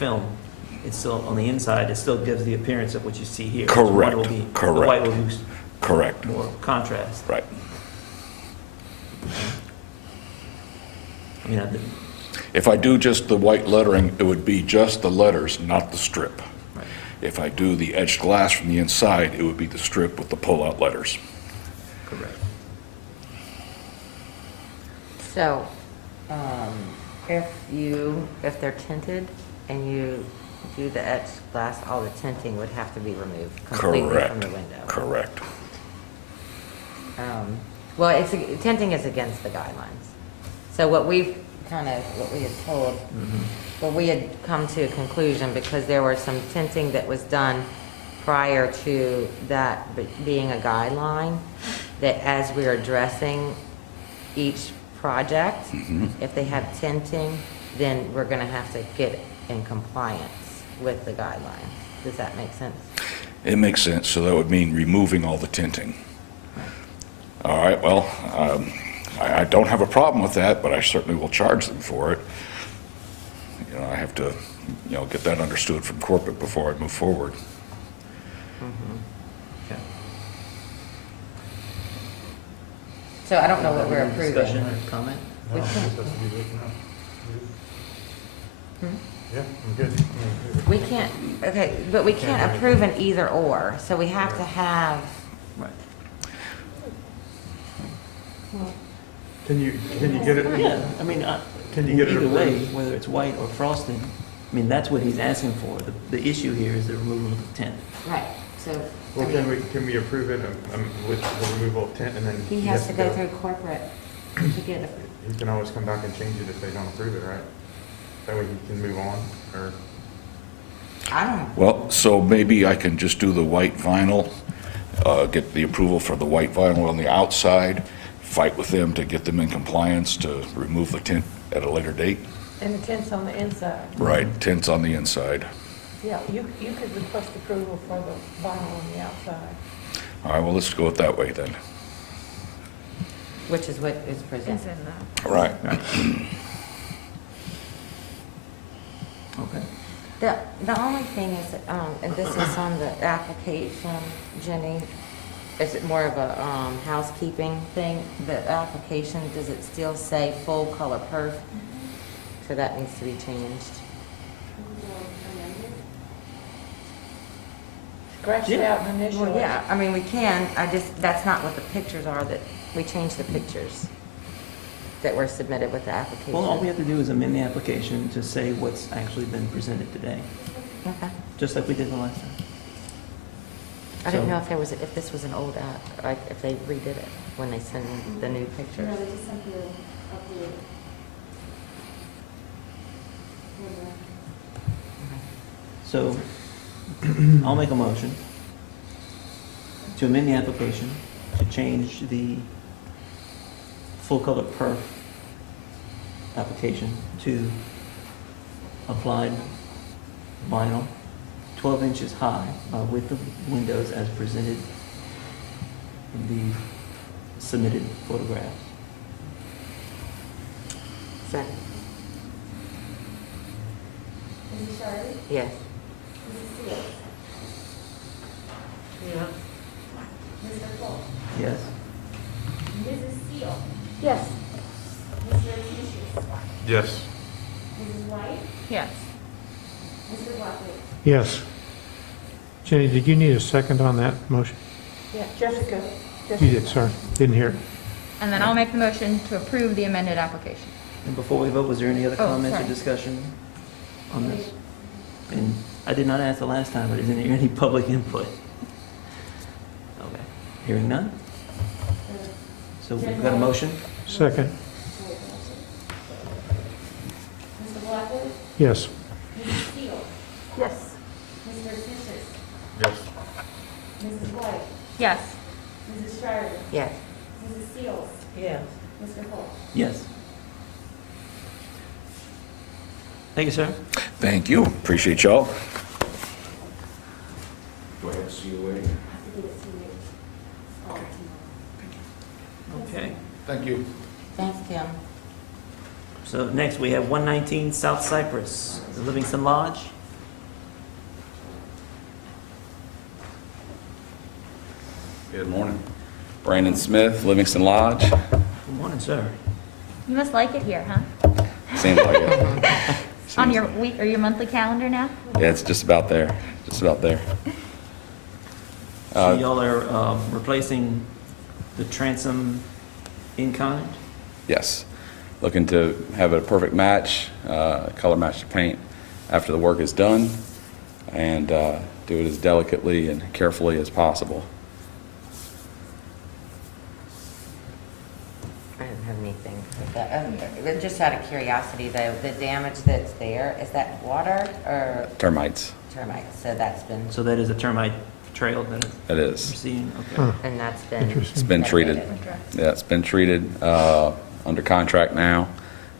film, it's still, on the inside, it still gives the appearance of what you see here. Correct, The white will be, correct. the white will use Correct. more contrast. Right. I mean, I didn't, If I do just the white lettering, it would be just the letters, not the strip. right. If I do the etched glass from the inside, it would be the strip with the pull-out letters. Correct. So, if they're tinted and you do the etched glass, all the tinting would have to be removed completely from Correct. the window. Correct. Well, tinting is against the guidelines. So what we had told, well, we had come to a conclusion because there were some tinting that was done prior to that being a guideline, that as we are addressing each project, if they have tinting, then we're gonna have to get in compliance with the guidelines. Does that make sense? It makes sense, so that would mean removing all the tinting. All right, well, I don't have a problem with that, but I certainly will charge them for it. You know, I have to, get that understood from corporate before I move forward. Okay. So I don't know what we're Any discussion approving. or comment? We No, can't- it's supposed to be looking up. Hmm? Yeah, I'm good. We can't, okay, but we can't approve an either or, so we have to have, Right. Can you get it? Yeah, I mean, Can you get it either way, approved? whether it's white or frosted, I mean, that's what he's asking for. The issue here is the removal of the tint. right, so. Well, can we approve it with the removal of tint and then? He has to go through corporate to get it. He can always come back and change it if they don't approve it, right? That way he can move on, or? I don't, Well, so maybe I can just do the white vinyl, get the approval for the white vinyl on the outside, fight with them to get them in compliance to remove the tint at a later date. And the tent's on the inside. Right, tint's on the inside. Yeah, you could request approval for the vinyl on the outside. All right, well, let's go it that way then. which is what is It's presented. in the. Right. Okay. The only thing is, and this is on the application, Jenny, is it more of a housekeeping thing? The application, does it still say full color perf? So that needs to be changed. Scratch it out and initial Well, it. yeah, I mean, we can, that's not what the pictures are, that, we changed the pictures that were submitted with the application. Well, all we have to do is amend the application to say what's actually been presented today, Okay. just like we did the last time. I didn't So- know if this was an old app, like if they redid it when they send in the new pictures. No, they just simply updated. So I'll make a motion to amend the application to change the full color perf application to applied vinyl, 12 inches high by width of windows as presented in the submitted photographs. Second. Mrs. Shardy? Yes. Mrs. Seals? Yeah. Mr. Cole? Yes? Mrs. Seal? Yes. Mr. Lucius? Yes. Mrs. White? Yes. Mr. Blackley? Yes. Jenny, did you need a second on that motion? Yeah, Jessica. You did, sorry. Didn't hear it. And then I'll make the motion to approve the amended application. And before we vote, was there any other Oh, comments or sorry. discussion on this? And I did not ask the last time, but is there any public input? Okay, hearing none? So we've got a motion? Second. Mr. Blackley? Yes. Mrs. Seal? Yes. Mr. Lucius? Yes. Mrs. White? Yes. Mrs. Shardy? Yes. Mrs. Seals? Yes. Mr. Cole? Yes. Thank you, sir. Thank you. Appreciate y'all. Do I have to see you later? I have to give it to you all tomorrow. Okay. Thank you. Thanks, Kim. So next, we have 119 South Cypress, the Livingston Lodge. Good morning. Brandon Smith, Livingston Lodge. Good morning, sir. You must like it here, huh? Seems like it. On your week or your monthly calendar now? Yeah, it's just about there, just about there. So y'all are replacing the transom in kind? Yes. Looking to have a perfect match, color match the paint after the work is done, and do it as delicately and carefully as possible. I don't have anything with that. But just out of curiosity, though, the damage that's there, is that water or Termites, termites? So that's been, So that is a termite trail that it you're is. seeing? Okay. Huh. and that's been. Interesting. It's been treated. mitigated. Yeah, it's been treated, under contract now,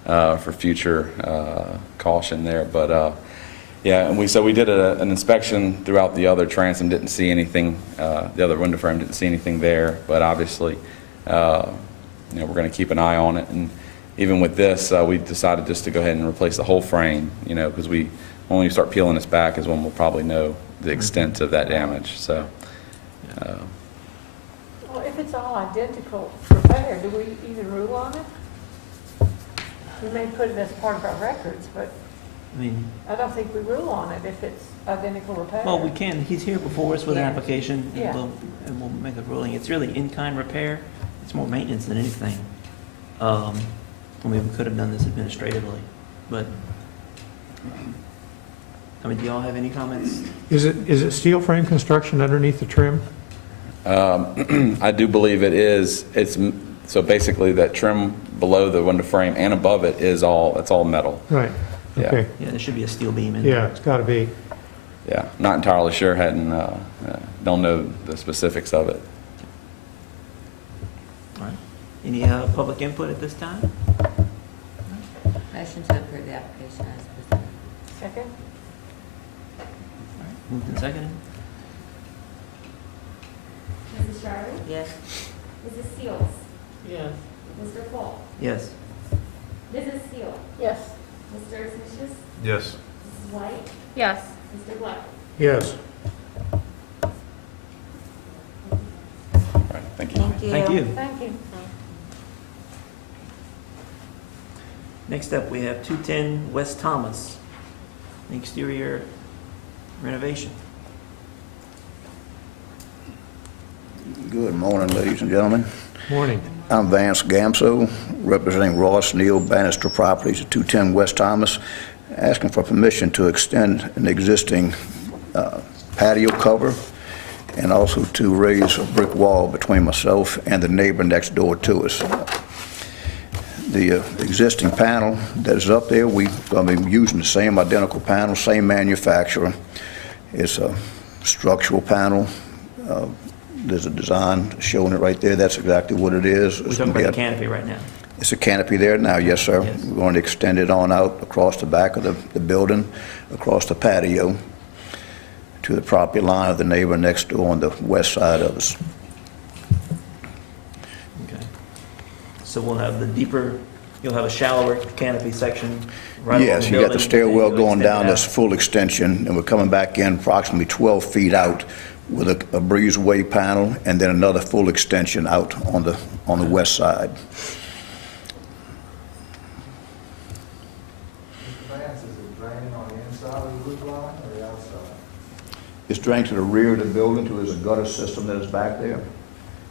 for future, caution there, but, yeah, and we did an inspection throughout the other transom, didn't see anything, the other window frame, didn't see anything there, but obviously, we're gonna keep an eye on it, and even with this, we decided just to go ahead and replace the whole frame, because when we start peeling this back is when we'll probably know the extent of that damage, so. Well, if it's all identical repair, do we even rule on it? We may put it as part of our records, but I mean, I don't think we rule on it if it's identical repair. well, we can, he's here before us with an Yeah. application, Yeah. and we'll make a ruling. It's really in-kind repair, it's more maintenance than anything. I mean, we could have done this administratively, but, I mean, do y'all have any comments? Is it steel frame construction underneath the trim? I do believe it is. So basically that trim below the window frame and above it it's all metal. Right, Yeah. okay. Yeah, there should be a steel beam in Yeah, there. it's got to be. Yeah, not entirely sure, don't know the specifics of it. All right. Any public input at this time? Motion to approve the application as presented. Second? All right. Moved and seconded? Mrs. Schreier? Yes. Mrs. Seals? Yes. Mr. Cole? Yes. Mrs. Seal? Yes. Mr. Seixas? Yes. Mrs. White? Yes. Mr. Black? Yes. All right, thank you. Thank you. Thank you. Thank you. Next up, we have 210 West Thomas, exterior renovation. Good morning, ladies and gentlemen. Morning. I'm Vance Gamso, representing Ross Neal Bannister Properties at 210 West Thomas, asking for permission to extend an existing patio cover and also to raise a brick wall between myself and the neighbor next door to us. The existing panel that is up there, we're going to be using the same identical panel, same manufacturer. It's a structural panel. There's a design showing it right there. That's exactly what it is. We're It's talking gonna be about the a- canopy right now. It's a canopy there now, yes, sir. Yes. We're going to extend it on out across the back of the building, across the patio, to the property line of the neighbor next door on the west side of us. Okay. So we'll have the deeper, you'll have a shallower canopy section right along Yes, the you got building, the stairwell and then you'll going extend down it this out. full extension, and we're coming back in approximately 12 feet out with a breezeway panel, and then another full extension out on the west side. Vance, is it draining on the inside of the roof line or the outside? It's drained to the rear of the building, to there's a gutter system that is back there.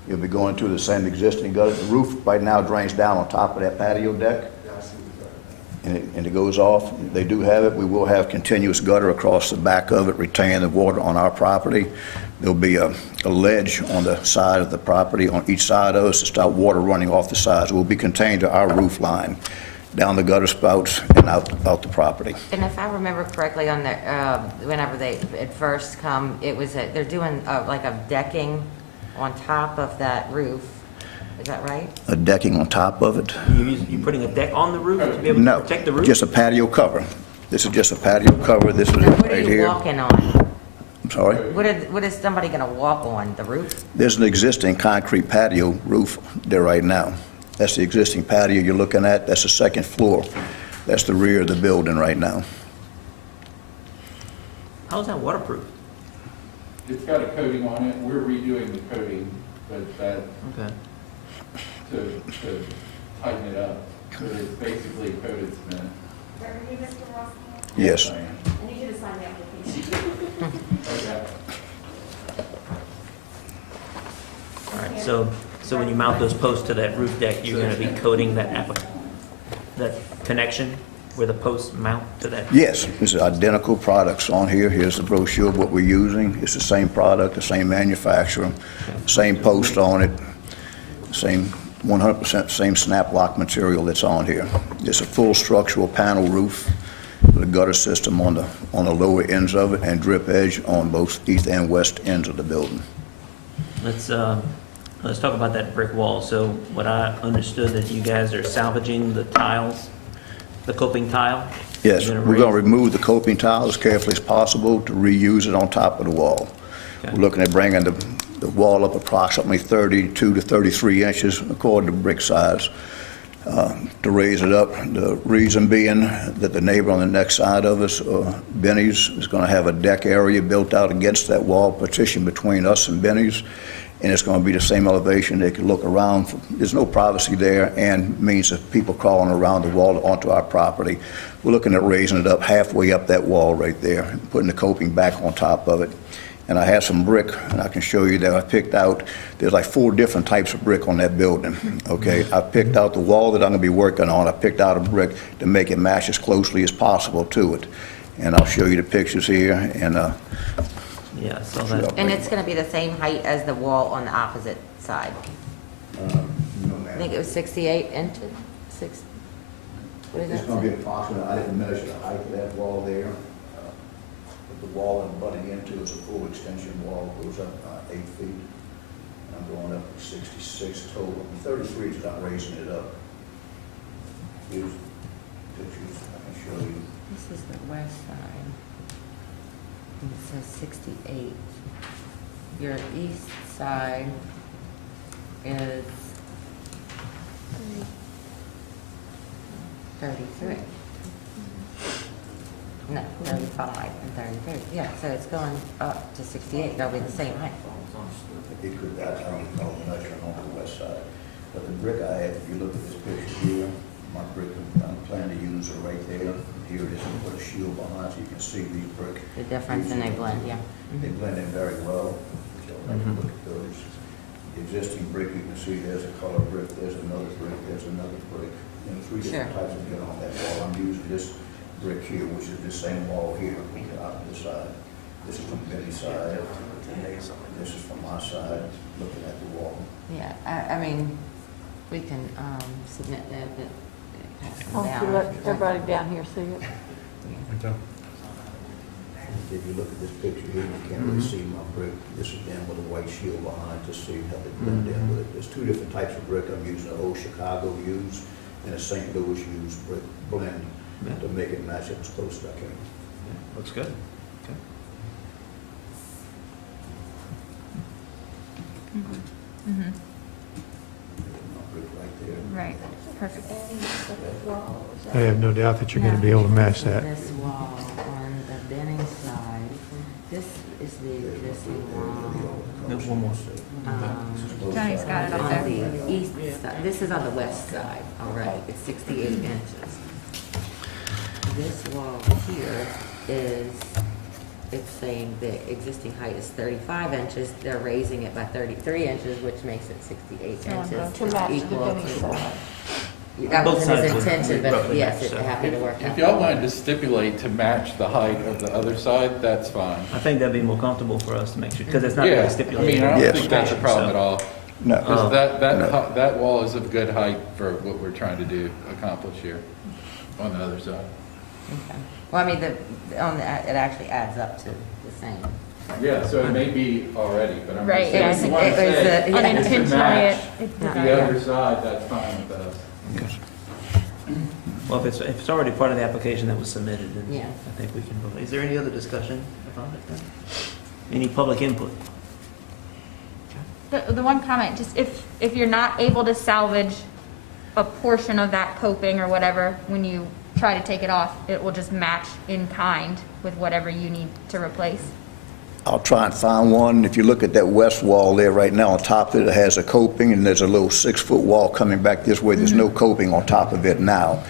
You'll be going to the same existing gutter. The roof right now drains down on top of that patio deck, Yeah, I see what you're talking and it goes off. They do have it. We will have continuous gutter across the back of it, retaining the water on our property. There'll be a ledge on the side of the property on each side of us to stop water running off the sides. It will be contained to our roof line, down the gutter spouts and out the property. And if I remember correctly, on the, whenever they had first come, it was, they're doing like a decking on top of that roof. Is that right? A decking on top of it? You're putting a deck on the roof to be able to No, protect the roof? just a patio cover. This is just a patio cover. This is Now, what are right you here. walking on? I'm sorry? What is somebody gonna walk on? The roof? There's an existing concrete patio roof there right now. That's the existing patio you're looking at. That's the second floor. That's the rear of the building right now. How's that waterproof? It's got a coating on it, we're redoing the coating, but that, Okay. to tighten it up, but it's basically coated cement. Are you Mr. Ross? Yes. I am. I need you to sign the application. Okay. All right, so when you mount those posts to that roof deck, you're gonna be coating that connection where the posts mount to that? Yes, it's identical products on here. Here's the brochure of what we're using. It's the same product, the same manufacturer, same post on it, same 100% same snap lock material that's on here. It's a full structural panel roof with a gutter system on the lower ends of it and drip edge on both east and west ends of the building. Let's talk about that brick wall. So what I understood that you guys are salvaging the tiles, the coping tile? Yes, You're we're going to raise- remove the coping tile as carefully as possible to reuse it on top of the wall. Okay. We're looking at bringing the wall up approximately 32 to 33 inches according to brick size to raise it up. The reason being that the neighbor on the next side of us, Benny's, is going to have a deck area built out against that wall partition between us and Benny's, and it's going to be the same elevation. They can look around. There's no privacy there and means that people crawling around the wall onto our property. We're looking at raising it up halfway up that wall right there and putting the coping back on top of it. And I have some brick, and I can show you that I picked out. There's like 4 different types of brick on that building, okay? I picked out the wall that I'm going to be working on. I picked out a brick to make it match as closely as possible to it. And I'll show you the pictures here, and Yeah, I saw that. And it's gonna be the same height as the wall on the opposite side. I think it was 68 inches, what is It's that? going to be approximately, I didn't measure the height of that wall there. But the wall I'm butting into is a full extension wall, goes up 8 feet. And I'm going up to 66 total. 33 is not raising it up. Here's pictures I can show you. This is the west side. And it says 68. Your east side is 33. No, 35 and 33. Yeah, so it's going up to 68. That'll be the same height. It could, I don't know the measurement on the west side. But the brick I have, if you look at this picture here, my brick I'm planning to use are right there. Here it is, and put a shield behind so you can see these brick. The difference and they blend, yeah. They blend in very well. So I can look at those. The existing brick, you can see there's a color brick, there's another brick, there's another brick. You know, 3 different types of brick on that wall. I'm using this brick here, which is the same wall here on the opposite side. This is from Benny's side. This is from my side, looking at the wall. Yeah, I mean, we can submit that, but it Why has don't to you come let down. everybody down here see it? If you look at this picture here, you can't really see my brick. This is them with a white shield behind to see how they blend in with it. There's 2 different types of brick. I'm using the old Chicago used and a St. Louis used brick blend to make it match up as close as I can. Looks good. Okay. Mm-hmm. My brick right there. Right, perfect. I have no doubt that you're going to be able to match that. This wall on the Benning side, this is the existing wall. There's one more. Johnny's got it up On there. the east side, this is on the west side, all right, it's 68 inches. This wall here is, it's saying the existing height is 35 inches, they're raising it by 33 inches, which makes it 68 So on inches. both To match the equal Benny to- side. That Both wasn't his sides would intention, but roughly yes, match, it so. happened to work out. If y'all wanted to stipulate to match the height of the other side, that's fine. I think that'd be more comfortable for us to make sure, because it's not Yeah, really I stipulated. mean, I Yes. don't think that's a problem at all. No. Because No. that wall is of good height for what we're trying to do, accomplish here on the other side. Okay. Well, I mean, it actually adds up to the same. Yeah, so it may be already, but I'm Right, just saying, yeah, if you it want to was, say, yeah. Unintentionally, match it Yeah. the other side, that's fine with us. Well, if it's already part of the application that was submitted, then Yeah. I think we can vote. Is there any other discussion about it then? Any public input? The one comment, just if you're not able to salvage a portion of that coping or whatever, when you try to take it off, it will just match in kind with whatever you need to replace? I'll try and find one. If you look at that west wall there right now, on top of it, it has a coping, and there's a little 6-foot wall coming back this way. There's no coping on top of it now.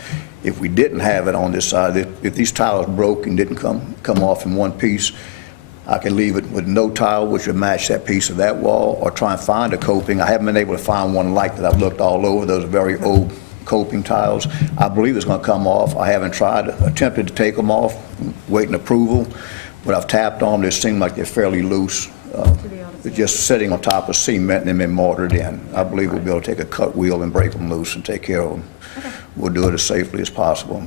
If we didn't have it on this side, if these tiles broke and didn't come off in one piece, I can leave it with no tile, which would match that piece of that wall, or try and find a coping. I haven't been able to find one like that. I've looked all over. Those are very old coping tiles. I believe it's going to come off. I haven't attempted to take them off, waiting approval, but I've tapped on them. They seem like they're fairly loose. They're just sitting on top of cement and then been mortared in. I believe we'll be able to take a cut wheel and break them loose and take care of them. We'll do it as safely as possible.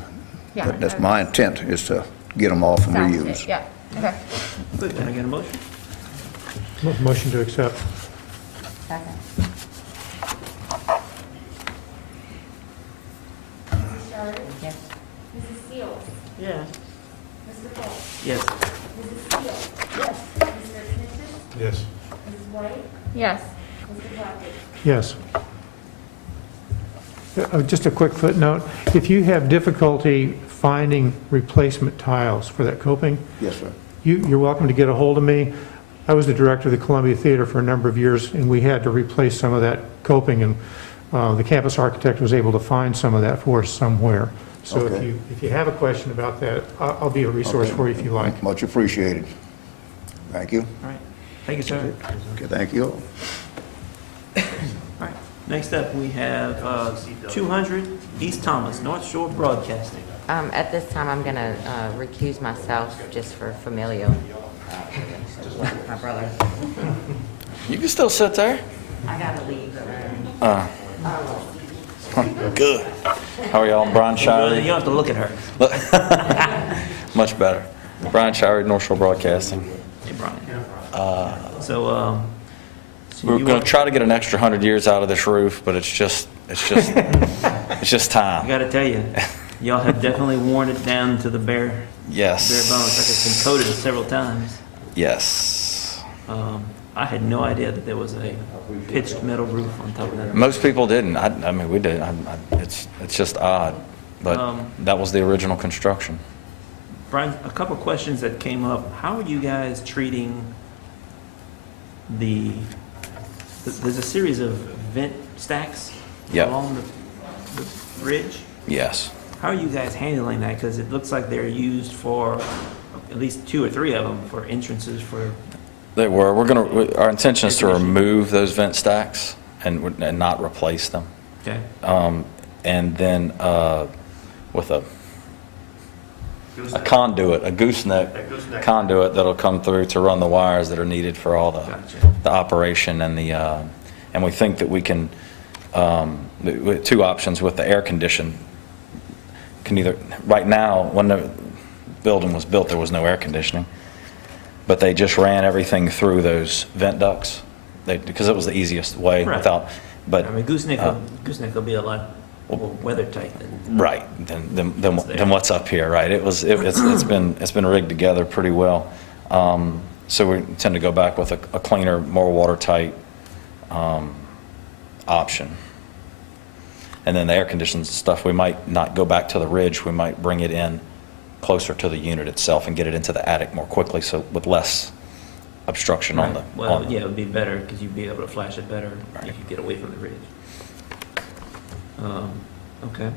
Yeah, But that's my intent, is to get them off and Sounds reuse. good, yeah, okay. Good, can I get a motion? Motion to accept. Second. Mrs. Shirley? Yes. Mrs. Seals? Yes. Mr. Fultz? Yes. Mrs. Steele? Yes. Mr. Smith? Yes. Mrs. White? Yes, Mr. Duffy? Yes. Just a quick footnote. If you have difficulty finding replacement tiles for that coping, Yes, sir. you're welcome to get a hold of me. I was the director of the Columbia Theater for a number of years, and we had to replace some of that coping, and the campus architect was able to find some of that for us somewhere. So Okay. if you have a question about that, I'll be a resource Okay. for you if you like. Much appreciated. Thank you. All right, thank you, sir. Okay, thank you. All right, next up, we have 200 East Thomas, North Shore Broadcasting. At this time, I'm going to recuse myself just for familial. With my brother. You can still sit there. I got to leave the room. Good. How are y'all? Brian You don't Shirey. have to look at her. Much better. Brian Shirey, North Shore Broadcasting. Hey, Brian. So, so We're you going want- to try to get an extra 100 years out of this roof, but it's just it's just I time. gotta tell you, y'all have definitely worn it down to the bare bones. Yes. Like it's been coated several times. Yes. I had no idea that there was a pitched metal roof on top of that. Most people didn't. I mean, we did. It's just odd, but that was the original construction. Brian, a couple questions that came up. How are you guys treating there's a series of vent stacks Yep. along the ridge? Yes. How are you guys handling that? Because it looks like they're used for, at least 2 or 3 of them, for entrances for, They were. Our intention is to remove those vent stacks and not replace them. okay? And then with a conduit, a gooseneck conduit that'll come through to run the wires that are needed for all Gotcha. the operation and and we think that we can, with 2 options with the air condition. Can either, right now, when the building was built, there was no air conditioning, but they just ran everything through those vent ducts, because it was the easiest way Right. without, but. I mean, gooseneck will be a lot more weather tight than. Right, than what's up here, right? It's been rigged together pretty well. So we tend to go back with a cleaner, more watertight option. And then the air conditioned stuff, we might not go back to the ridge, we might bring it in closer to the unit itself and get it into the attic more quickly, so with less obstruction on the. Well, yeah, it would be better because you'd be able to flash it better if you get away from the ridge. Okay.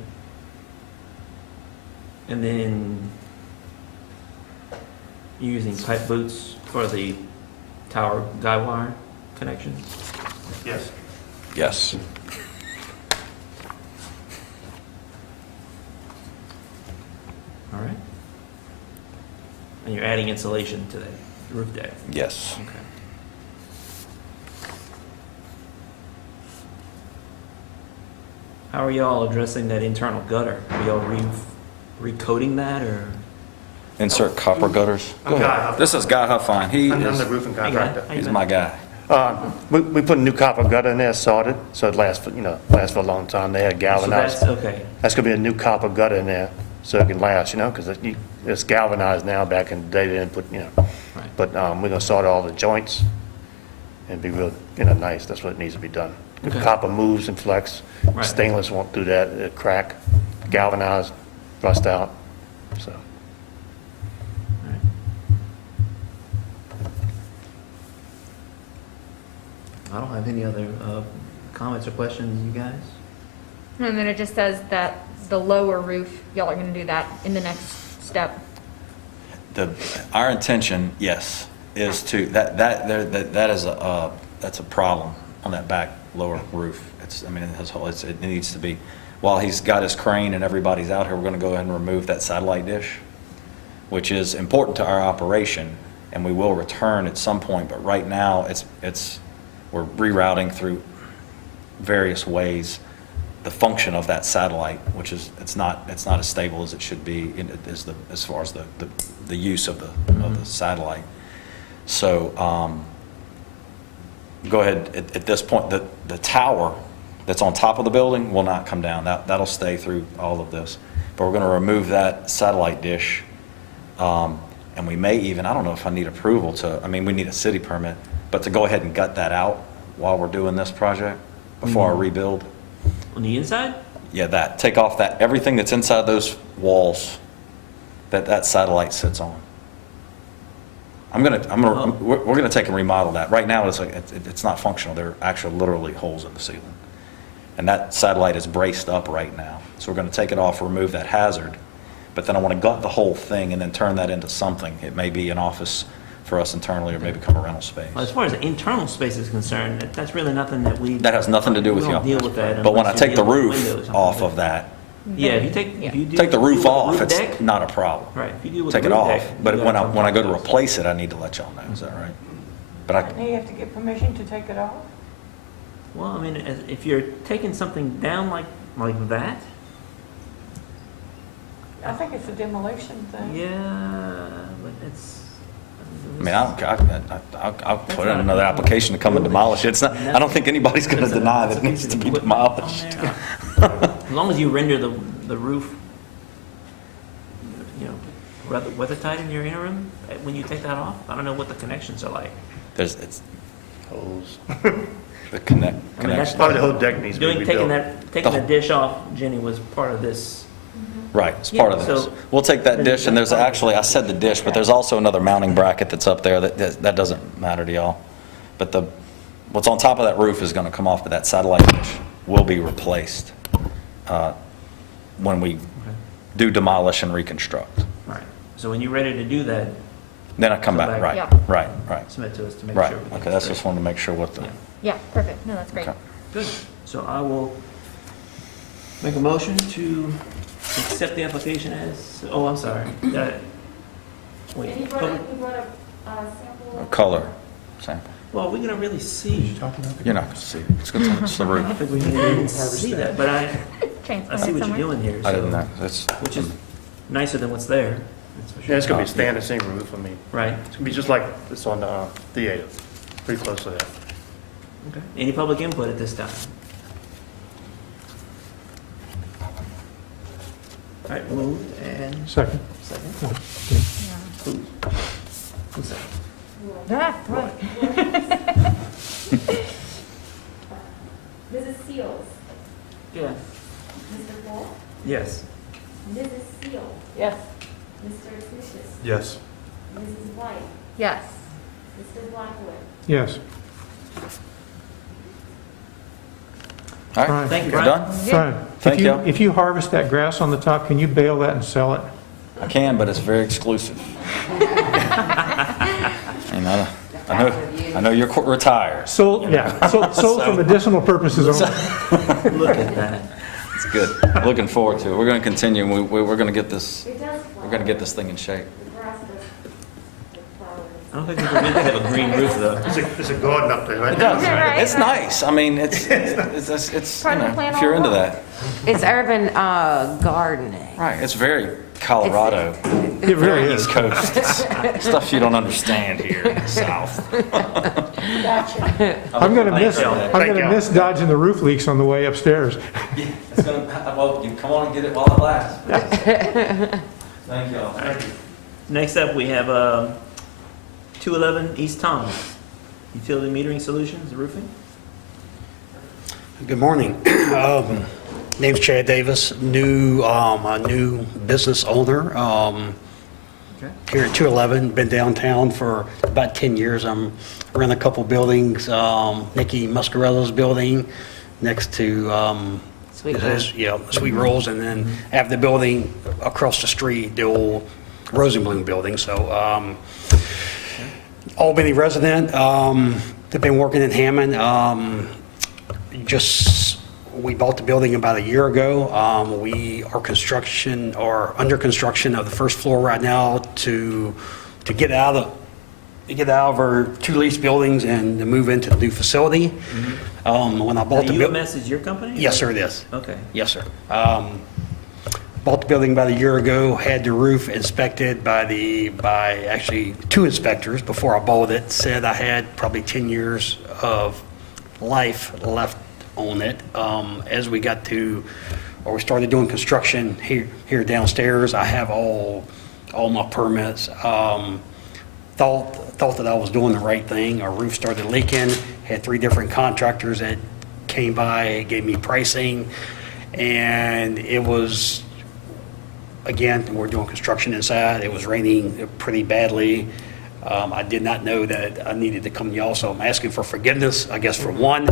And then you're using pipe boots for the tower guy wire connection? Yes. Yes. All right. And you're adding insulation to the roof deck? Yes. Okay. How are y'all addressing that internal gutter? Are y'all recoating that, or? Insert copper gutters. Go ahead. This is Guy Huffine. He I'm the is, roofing Hey, guy. contractor. How you he's been? my guy. We put a new copper gutter in there, soldered, so it lasts for a long time. They had So galvanized. that's, okay. That's gonna be a new copper gutter in there, so it can last, because it's galvanized now. Back in the day, they didn't put, Right. But we're gonna solder all the joints and be real, nice. That's what needs to be done. Okay. Copper moves and flex. Right. Stainless won't do that, it'll crack, galvanized, rust out, so. Alright. I don't have any other comments or questions, you guys? And then it just says that the lower roof, y'all are gonna do that in the next step. Our intention, yes, is to, that is that's a problem on that back lower roof. I mean, it needs to be, while he's got his crane and everybody's out here, we're gonna go ahead and remove that satellite dish, which is important to our operation, and we will return at some point, but right now, we're rerouting through various ways the function of that satellite, which is, it's not as stable as it should be as far as the use of the satellite. So, go ahead, at this point, the tower that's on top of the building will not come down. That'll stay through all of this. But we're gonna remove that satellite dish. And we may even, I don't know if I need approval we need a city permit, but to go ahead and gut that out while we're doing this project before our rebuild. On the inside? Yeah, take off everything that's inside those walls that satellite sits on. We're gonna take and remodel that. Right now, it's not functional. There are actually literally holes in the ceiling. And that satellite is braced up right now. So we're gonna take it off, remove that hazard, but then I wanna gut the whole thing and then turn that into something. It may be an office for us internally, or maybe become a rental space. Well, as far as the internal space is concerned, that's really nothing That has nothing to do with we don't you. deal with that But when I unless you're take the dealing with roof windows or off something. of that, Yeah, if you take the roof deal with off, roof it's deck, not a problem. right, if you deal with Take the it roof off, deck, you but gotta when come I go to talk us. replace it, I need to let y'all know, is that right? But And you have to get permission to take it off? Well, I mean, if you're taking something down like that, I think it's a demolition thing. yeah, but it's. I'll put in another application to come and demolish it. It's not, I don't think anybody's gonna deny that it needs to be demolished. As long as you render the roof, rather weathertight in your interim, when you take that off, I don't know what the connections are like. It's Hose. the I mean, that's connection. Probably the whole deck needs to be taking rebuilt. the dish off, Jenny, was part of this. Right, it's part of Yeah, this. so- We'll take that dish, and there's actually, I said the dish, but there's also another mounting bracket that's up there that doesn't matter to y'all. But what's on top of that roof is gonna come off, but that satellite dish will be replaced when we do demolish and reconstruct. Right. So when you're ready to do that, Then I come Come back, back. right, Yeah. right, submit to us to make right. sure. we get Okay, it that's straight. just wanted to make sure what the, Yeah. Yeah, perfect. No, that's great. okay. Good. So I will make a motion to accept the application as, oh, I'm sorry. And he Wait, brought public- up a sample. A color sample. well, we're gonna really see. You're not gonna see it. It's gonna touch the I roof. don't think we can even see that, but I Transplant see it what somewhere. you're doing here. I didn't so- know. That's, Which is nicer than what's there. That's for Yeah, sure. it's gonna be a standard single roof, Right. it's gonna be just like it's on the theater, pretty close to that. Okay. Any public input at this time? All right, moved and Second. second. Yeah. Who's second? Ah, right. Mrs. Seals, Yeah. Mr. Paul, Yes. Mrs. Seal, Yes. Mr. Snitches, Yes. Mrs. White, Yes. Mr. Blackwood. Yes. all right, Fine. Thank you, we're Brian. done? Fine. Thank you. If you harvest that grass on the top, can you bale that and sell it? I can, but it's very exclusive. And I know you're retired. Sold, yeah, sold for medicinal purposes only. Look at that. It's good. Looking forward to it. We're gonna continue, and we're gonna get this, It does we're gonna get this thing in shape. The grass does flower. I don't think people really have a green roof though. There's a garden up there, right? It does. Right, It's right. nice. I mean, it's Part of the plan if you're all into along. that. It's urban gardening. Right, it's very Colorado, It really very is. East Coast. It's stuff you don't understand here in the South. Gotcha. I'm gonna miss, y'all. I'm Thank gonna y'all. miss dodging the roof leaks on the way upstairs. It's gonna, well, you come on and get it while it lasts. Thank y'all. Next up, we have 211 East Thomas, Utility Metering Solutions, roofing. Good morning. Name's Chad Davis, a new business owner here at 211. Been downtown for about 10 years. I'm running a couple buildings, Nikki Muscarella's building next to Sweet Rolls. Sweet Rolls, and then I have the building across the street, the old Rosenblum building. So Albany resident. They've been working in Hammond. We bought the building about a year ago. We are under construction of the first floor right now to get out of our 2 leased buildings and to move into the new facility. When I bought the building. UMS is your company? Yes, sir, it is. Okay. Yes, sir. Bought the building about a year ago, had the roof inspected by actually 2 inspectors before I bought it. Said I had probably 10 years of life left on it. As we we started doing construction here downstairs, I have all my permits. Thought that I was doing the right thing. Our roof started leaking, had 3 different contractors that came by, gave me pricing, and it was, again, we're doing construction inside. It was raining pretty badly. I did not know that I needed to come to y'all, so I'm asking for forgiveness, I guess, for one.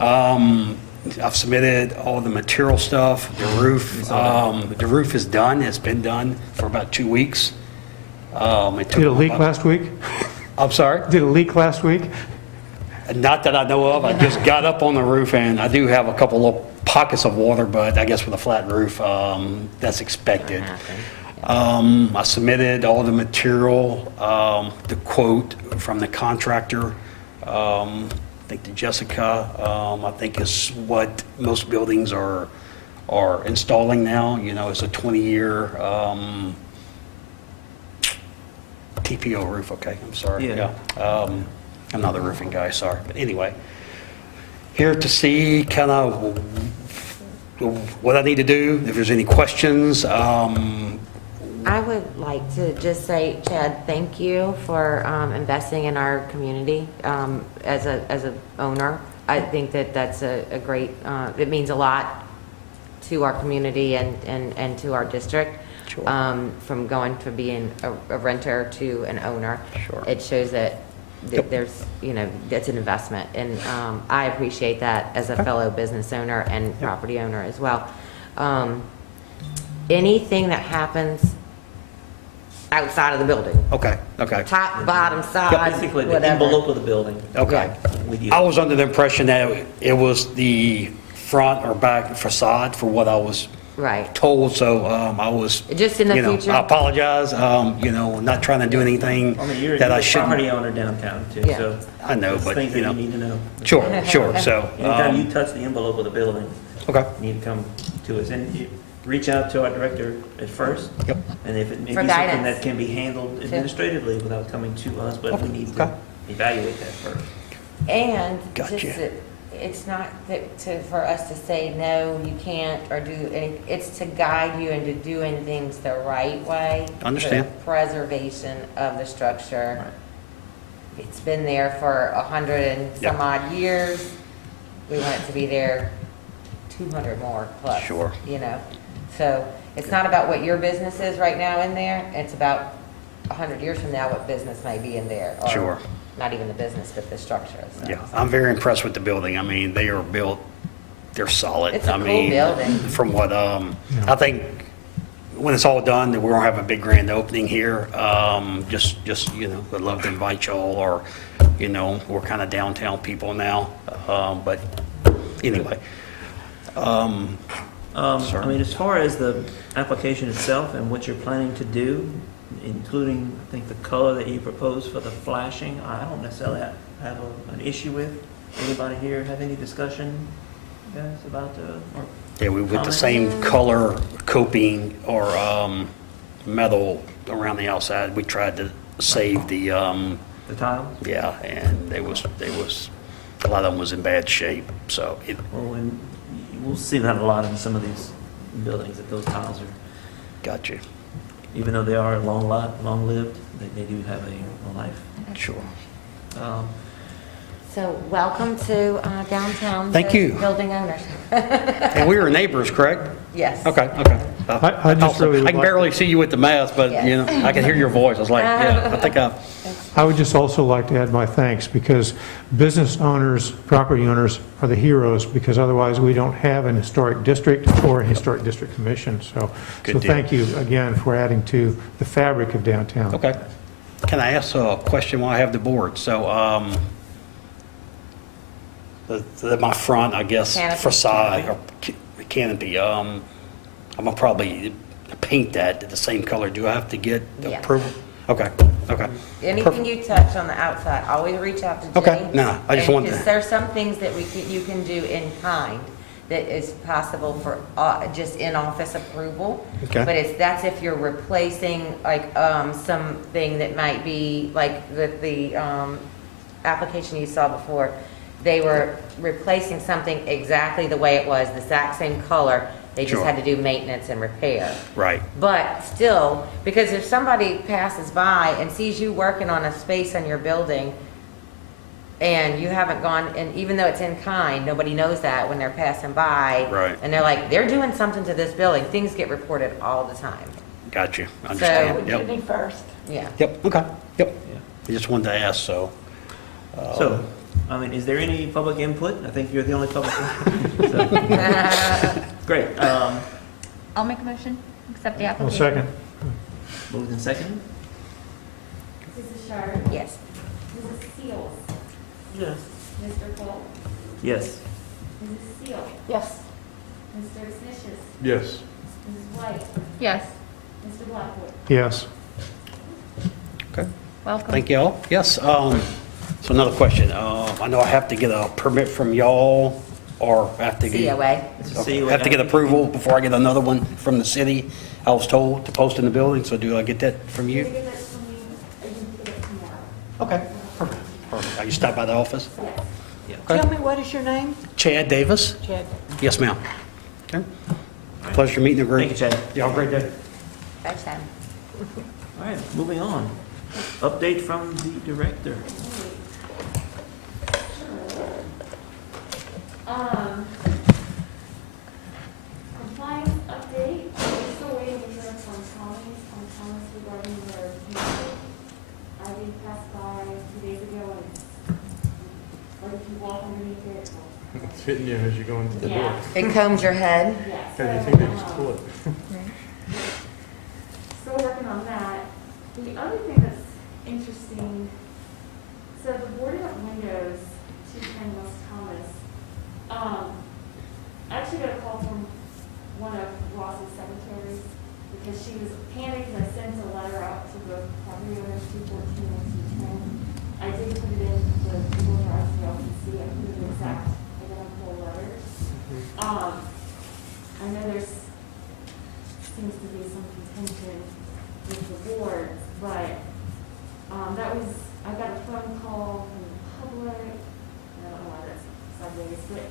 I've submitted all the material stuff, the roof is done. It's been done for about 2 weeks. Did it leak last week? I'm sorry? Did it leak last week? Not that I know of. I just got up on the roof, and I do have a couple little pockets of water, but I guess with a flat roof, that's expected. I submitted all the material, the quote from the contractor, I think to Jessica, I think is what most buildings are installing now. You know, it's a 20-year TPO roof. Okay, I'm sorry. Yeah. I'm not a roofing guy, sorry. But anyway, here to see kind of what I need to do, if there's any questions. I would like to just say, Chad, thank you for investing in our community as a owner. I think that's a great, it means a lot to our community and to our district. Sure. From going from being a renter to an owner. Sure. It shows that there's, that's an investment. And I appreciate that as a fellow business owner and property owner as well. Anything that happens outside of the building, Okay. top, bottom, side, Basically, the whatever. envelope of the building. Okay. With you. I was under the impression that it was the front or back facade for what I was Right. told, so I was, Just in the future. I apologize, not trying to do anything I mean, you're that I a property shouldn't. owner downtown too, Yeah. so. I know, there's but, things that you need to know. Sure, so. Anytime you touch the envelope of the building, Okay, you need to come to us. And you reach out to our director at first. Yep. And if it may be For something guidance. that can be handled administratively without coming to us, but we need to Okay. evaluate that first. And Gotcha. just that it's not for us to say, no, you can't, or do any, it's to guide you into doing things the right way. Understand. For the preservation of the structure. Right. It's been there for 100 and some Yep. odd years. We want it to be there 200 more plus. Sure. So it's not about what your business is right now in there. It's about 100 years from now, what business may be in there. Or Sure. Not even the business, but the structure. So. yeah, I'm very impressed with the building. I mean, they are built, they're solid. It's a I cool mean, building. From what, I think when it's all done, that we're gonna have a big grand opening here. Just, would love to invite y'all, or, we're kind of downtown people now. But anyway. I mean, as far as the application itself and what you're planning to do, including, I think, the color that you propose for the flashing, I don't necessarily have an issue with. Anybody here have any discussion, guys, about Yeah, we with the comments? same color coping or metal around the outside. We tried to save the tiles? yeah, and they was a lot of them was in bad shape. So it Well, and we'll see that a lot in some of these buildings, that those tiles are, got you. even though they are long-lived, they do have a life. Sure. So welcome to downtown. Thank to you. Building owners. And we were neighbors, correct? Yes. Okay. I just really would I can like barely see you with the mask, but, you know, I can hear your voice. I was like, yeah, I think I would just also like to add my thanks, because business owners, property owners are the heroes, because otherwise we don't have an historic district or a historic district commission. So Good deal. thank you again for adding to the fabric of downtown. Okay. Can I ask a question while I have the board? So, my front, I guess, Canopy. facade or canopy, I'm gonna probably paint that the same color. Do I have to get Yes. approval? Okay. Anything you touch on the outside, always reach out to Jenny. Okay, no, I just wanted to- Because there's some things that you can do in kind that is possible for just in-office approval. Okay. But that's if you're replacing like something that might be like the application you saw before. They were replacing something exactly the way it was, the exact same color. They just Sure. had to do maintenance and repair. Right. But still, because if somebody passes by and sees you working on a space on your building and you haven't gone, and even though it's in kind, nobody knows that when they're passing by. Right. And they're like, they're doing something to this building. Things get reported all the time. Got you. Understand. Yep. Jenny first. Yeah. Yep. Okay. Yep. I just wanted to ask, so. So, I mean, is there any public input? I think you're the only public. So, great. I'll make a motion, accept the Well, application. second. Moved and seconded? Mrs. Sharp? Yes. Mrs. Seals? Yes. Mr. Cole? Yes. Mrs. Seal? Yes. Mr. Snicious? Yes. Mrs. White? Yes, Mr. Blackwood? Yes. Okay. welcome. Thank you all. Yes, so another question. I know I have to get a permit from y'all, or I have to get... COA. It's a Okay. COA. Have to get approval before I get another one from the city, I was told, to post in the building, so do I get that from Can I you? get that from you, or you can get it tomorrow? Okay, perfect. Perfect. You stop by the office? Yes. Okay. Tell me, what is your name? Chad Davis? Chad. Yes, ma'am. Okay. Pleasure meeting you. Thank you, Chad. Y'all have a great day. Thanks, Sam. All right, moving on. Update from the director. Compliance update, we're still waiting to hear from Thomas regarding their camping. I did pass by 2 days ago and, or if you walk underneath it. It's hitting you as you go into the door. Yeah. It combs your head. Yeah, How do you so, think they just pull it? still working on that. The other thing that's interesting, so the boarded up windows, 210 West Thomas, I actually got a call from one of Ross's secretaries because she was panicked and I sent a letter out to both property owners, 214 and 210. I did put it in the Google Drive so y'all can see. I put the exact identical letters. I know seems to be some contention with the boards, but I got a phone call from the public, I don't know why that's sideways, but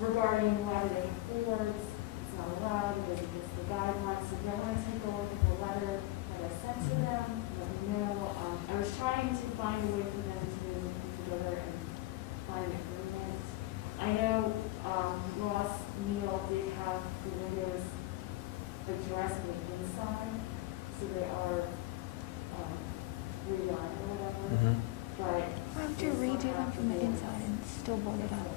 regarding why do they have boards, it's not allowed, it is against the guidelines, so if y'all want to take a look at the letter that I sent to them, let me know. I was trying to find a way for them to put together and find an agreement. I know, Ross Neal did have the windows addressed on the inside, so they are, redone or whatever, but. Why would you redo them from the inside and still board it up?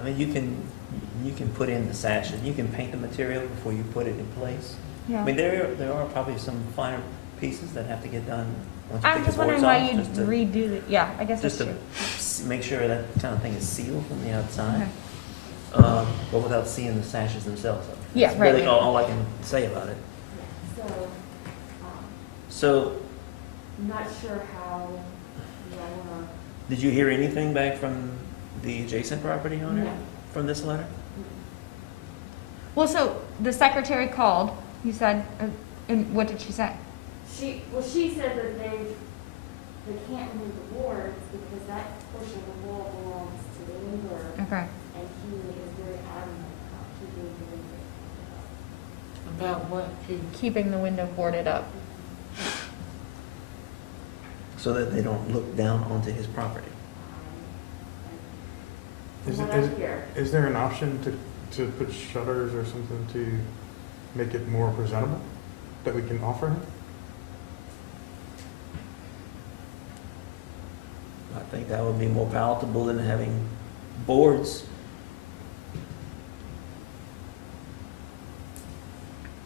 I mean, you can put in the sashes, you can paint the material before you put it in place. Yeah. I mean, there are probably some finer pieces that have to get done once you I'm take just the boards wondering off. why you'd just to- redo the, yeah, I guess that's Just true. to make sure that kind of thing is sealed from the outside, Okay. but without seeing the sashes themselves. Yeah, That's right, really right. all I can say about it. So, So, I'm not sure how, wanna. did you hear anything back from the adjacent property owner No. from this letter? Well, so the secretary called, you said, and what did she say? She said that they can't remove the boards because that portion of the wall belongs to the neighbor, Okay. and he is very adamant about keeping the window. About what? Keeping the window boarded up. So that they don't look down onto his property. from Is what it- I hear. Is there an option to put shutters or something to make it more presentable that we can offer him? I think that would be more palatable than having boards.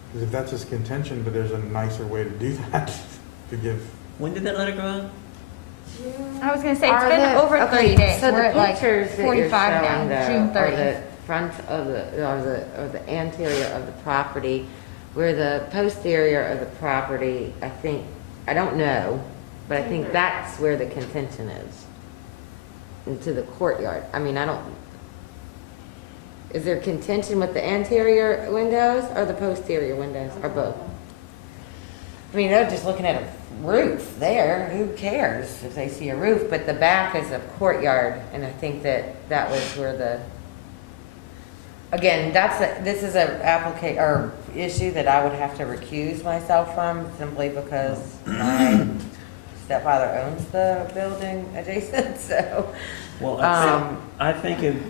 Because if that's his contention, but there's a nicer way to do that, to give, When did that letter go out? I was gonna say, it's Are been the- over okay, 30 days. So We're the at like pictures that you're 45 showing now, though, June are 30. the front of the anterior of the property, where the posterior of the property, I think, I don't know, but I think that's where the contention is. Into the courtyard. I mean, I don't, is there contention with the anterior windows or the posterior windows, or both? I mean, they're just looking at a roof there, who cares if they see a roof, but the back is a courtyard, and I think that was where the, again, this is a or issue that I would have to recuse myself from, simply because my stepfather owns the building adjacent, so. Well, I think it'd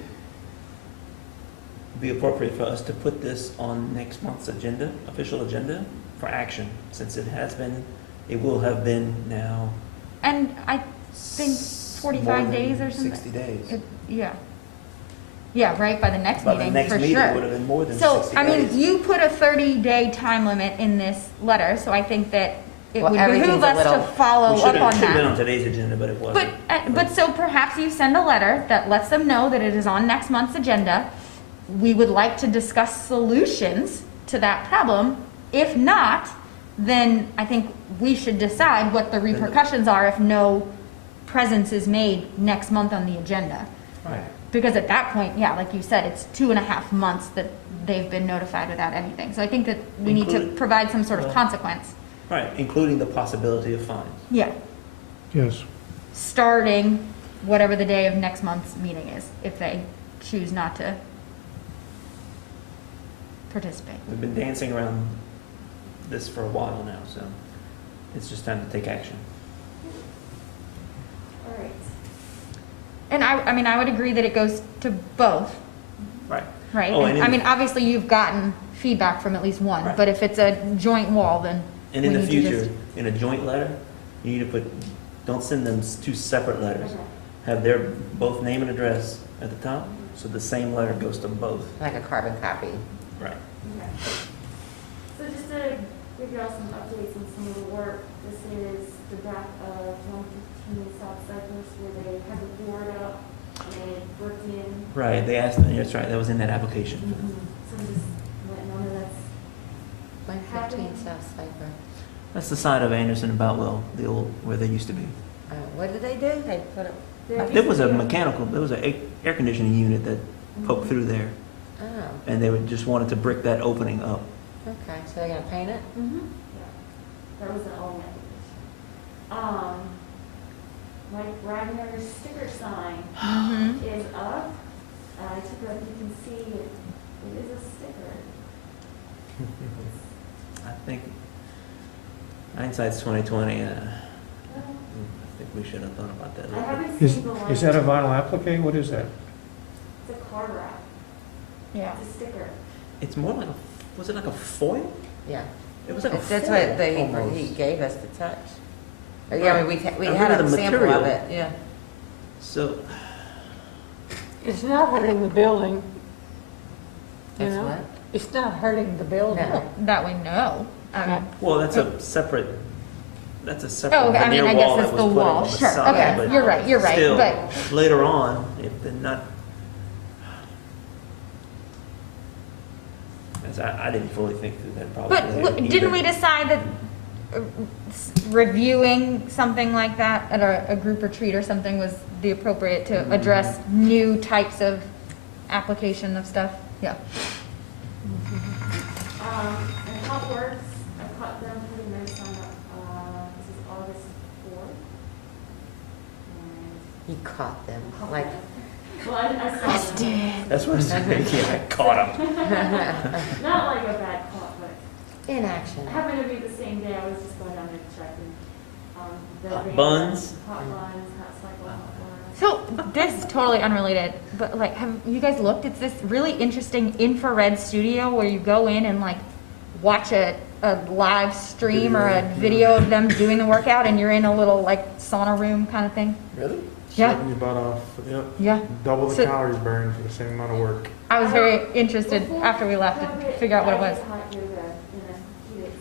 be appropriate for us to put this on next month's agenda, official agenda, for action, since it will have been now. And I think 45 days or something. 60 days. Yeah. Yeah, right, by the next By the meeting, next for meeting, sure. it would have been more than 60 days. So, I mean, you put a 30-day time limit in this letter, so I think that it Well, would everything's behoove a us to little- follow We up should on have been that. on today's agenda, but it wasn't. But so perhaps you send a letter that lets them know that it is on next month's agenda. We would like to discuss solutions to that problem. If not, then I think we should decide what the repercussions are if no presence is made next month on the agenda. Right. Because at that point, yeah, like you said, it's 2.5 months that they've been notified without anything. So I think that we need to Include- provide some sort of consequence. Right, including the possibility of fines. Yeah, yes. starting whatever the day of next month's meeting is, if they choose not to participate. We've been dancing around this for a while now, so it's just time to take action. All right. And I mean, I would agree that it goes to both, Right. right? Oh, And and I in- mean, obviously, you've gotten feedback from at least one, Right. but if it's a joint wall, then And we in the need to future, just. in a joint letter, you need to put, don't send them two separate letters. Okay. Have their both name and address at the top, so the same letter goes to both. Like a carbon copy. Right. Okay. So just to give you all some updates on some of the work, this is the back of 115 South Cypress where they had the board up and they worked in. Right, they asked, that's right, that was in that application. So I'm just letting know that that's 115 South Cypress. That's the side of Anderson and Boutwell, the old, where they used to be. What did they do? They put it, There was a mechanical, there was an air conditioning unit that poked through there, oh, and they just wanted to brick that opening up. okay, so they're gonna paint it? Mm-hmm. Yeah, that was an old application. Mike Wagner's sticker sign Mhm. is up. I took a, you can see it, it is a sticker. I think hindsight's 2020. I Well, think we should have thought about that a I little bit. haven't Is, seen the is that a light. vinyl applique? What is that? It's a card wrap, Yeah. it's a sticker. It's more like was it like a foil? Yeah. It was like a That's foil what he almost. gave us to touch. Oh, yeah, I mean, we I had remember a the sample of material. it, yeah. So, It's not hurting the building, you That's know? what? It's not hurting the building. No. That we know. I mean, well, that's a separate oh, I mean, veneer I wall guess that it's was the put wall, on the sure, side, okay, but you're right, still, but, later on, if they're not, as I didn't fully think through that but probably. look, didn't we decide that reviewing something like that at a group retreat or something was the appropriate to address new types of application of stuff? Yeah. And Hot Works, I caught them putting their sign up, this is August 4th. You caught them, And like, well, I saw them. That's what I said. Yeah, I caught him. Not like a bad caught, but in action. it happened to be the same day, I was just going down there to check and, the Hot van- buns? Hot buns, hot cycle, hot buns. So this is totally unrelated, but like, have you guys looked? It's this really interesting infrared studio where you go in and like watch a live stream or a video of them doing the workout, and you're in a little like sauna room kind of thing. Really? Yeah. Sweating your butt off, yep. Yeah. Double the So- calories burned for the same amount of work. I was very interested after we left to figure out what it was.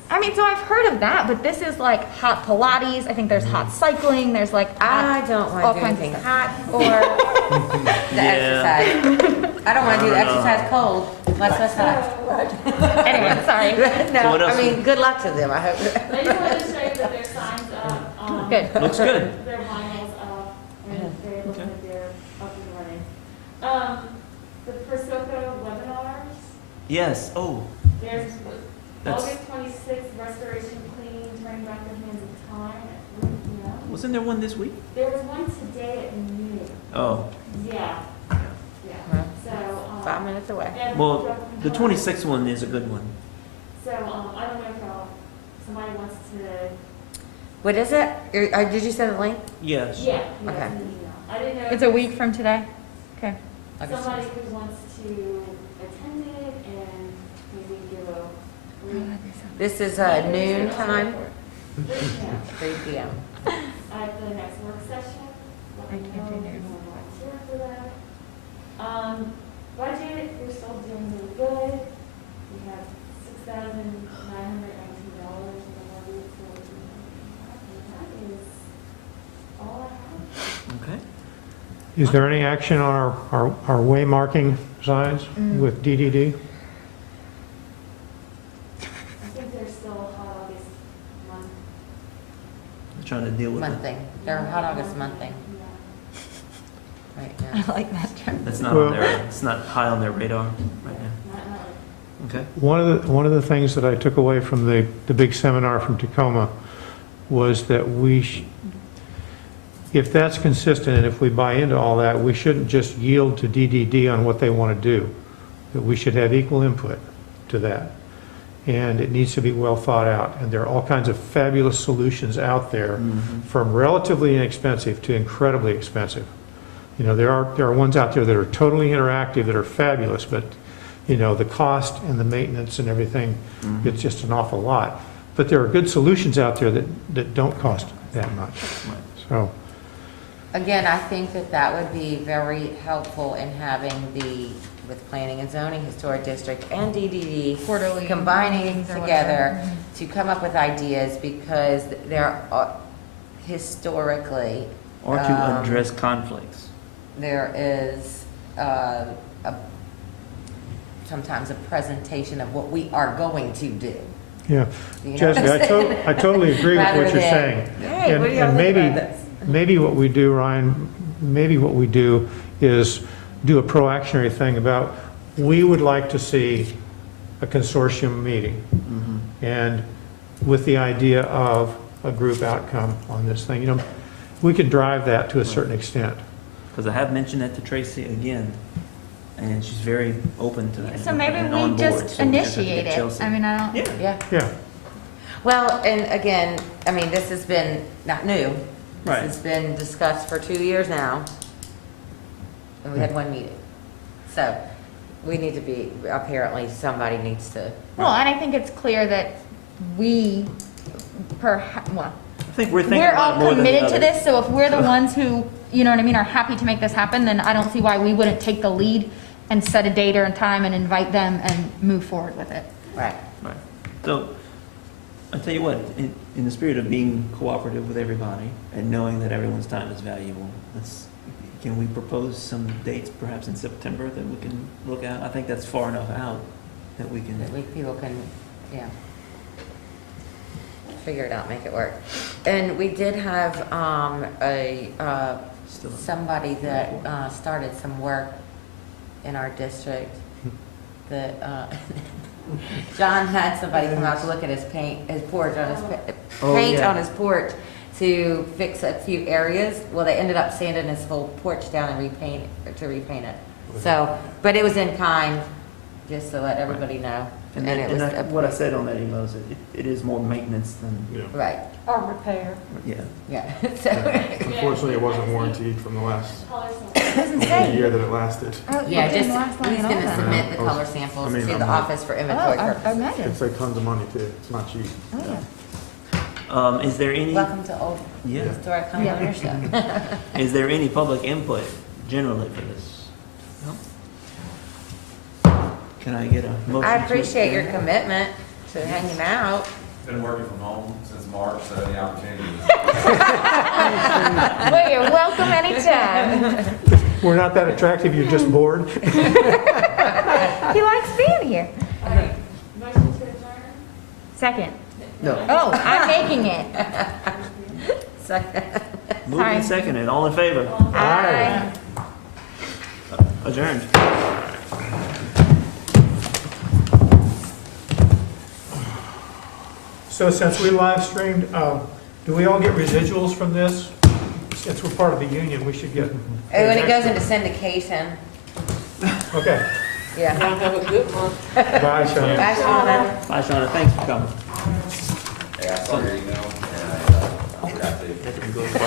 I mean, so I've heard of that, but this is like hot Pilates. I think there's hot cycling. There's like I don't all want to do kinds of anything stuff. hot or the exercise. I don't want to do the exercise cold, much less hot. Anyway, sorry. No, what else I mean, good luck to them, I hope. I just wanted to show you that their signs up. Good. Looks good. Their vinyls up, and they look like they're up and running. The Prosecco webinars, Yes, oh, there's That's- August 26th, restoration clean, turning back the hands of time at 3 p.m. wasn't there one this week? There was one today at noon. Oh, Yeah, yeah. yeah. So, 5 minutes away. and- Well, the 26th one is a good one. So, I don't know if somebody wants to, What is it? Did you send the link? Yes. yeah, Okay. yes, an email. I didn't know. It's a week from today. Okay. Somebody who wants to attend it and maybe give a brief. This is noon time, Yeah, 3 p.m. at the next work session. Let me know if you want to volunteer for that. Budget, we're still doing really good. We have $6,919 in the budget for and that is all I have. Okay. Is there any action on our way marking signs with DDD? I think there's still hot August month. I'm trying to deal with Month it. thing. They're hot August month thing Yeah. right I now. like that term. That's not on their, it's not high on their radar right now. Not Okay. One of the things that I took away from the big seminar from Tacoma was that if that's consistent and if we buy into all that, we shouldn't just yield to DDD on what they want to do. That we should have equal input to that. And it needs to be well thought out. And there are all kinds of fabulous solutions out there, from relatively inexpensive to incredibly expensive. You know, there are ones out there that are totally interactive that are fabulous, but you know, the cost and the maintenance and everything, it's just an awful lot. But there are good solutions out there that don't cost that much. So, Again, I think that would be very helpful in having with planning and zoning, historic district, and DDD Quarterly combining meetings or together whatever. to come up with ideas, because there are historically. Or to address conflicts. There is sometimes a presentation of what we are going to do. yeah. You know? Jessica, I totally agree with Rather what you're than, saying. "Hey, And what do y'all and think about this?" maybe what we do, Ryan, maybe what we do is do a proactionary thing about, we would like to see a consortium meeting. And with the idea of a group outcome on this thing, you know, we can drive that to a certain extent. Because I have mentioned that to Tracy again, and she's very open to that. So maybe and we on board, just so we have to initiate get it. Chelsea. I mean, I don't. Yeah. Yeah. Yeah. Well, and again, I mean, this has been not new. Right. This has been discussed for 2 years now, and we had one meeting. So we need to be, apparently, somebody needs to. Well, and I think it's clear that we, well, I think we're thinking we're about it all more than the committed to others. this, so if we're the ones who, you know what I mean, are happy to make this happen, then I don't see why we wouldn't take the lead and set a date or a time and invite them and move forward with it. Right. Right. So, I'll tell you what, in the spirit of being cooperative with everybody and knowing that everyone's time is valuable, can we propose some dates perhaps in September that we can look at? I think that's far enough out that we can. That people can, yeah, figure it out, make it work. And we did have somebody that started some work in our district that John had somebody come out to look at his porch on his paint yeah. on his porch to fix a few areas. Well, they ended up sanding his whole porch down and repaint it. So, but it was in kind, just to let everybody know. And it was, what I said on that email is that it is more maintenance than, right, Or repair. yeah. yeah. So, Unfortunately, it wasn't warranted from the last Doesn't say. year that it lasted. Oh, yeah, it didn't just, last long he's at all gonna then. submit the Yeah. color samples I mean, to I'm the not- office for Oh, inventory I purposes. imagine. It's like tons of money too. It's not cheap. Oh, yeah. Is there any, Welcome to old yeah, historic homeowner stuff. is there any public input generally for this? No? Can I get a motion? I to appreciate your adjourn? commitment to hanging out. Been working from home since March, so the opportunity Well, you're welcome anytime. We're not that attractive, you're just bored? He likes being here. All right, motion to adjourn? Second. No. Oh, I'm making it. Second. Moved and seconded, all in favor? Aye. Adjourned. So since we live streamed, do we all get residuals from this? Since we're part of the union, we should get. Oh, when it goes into syndication, Okay. yeah. Have a good one. Bye, Sean. Bye, Shauna. Bye, Shauna, thanks for coming. Yeah, I saw your email, and I forgot to.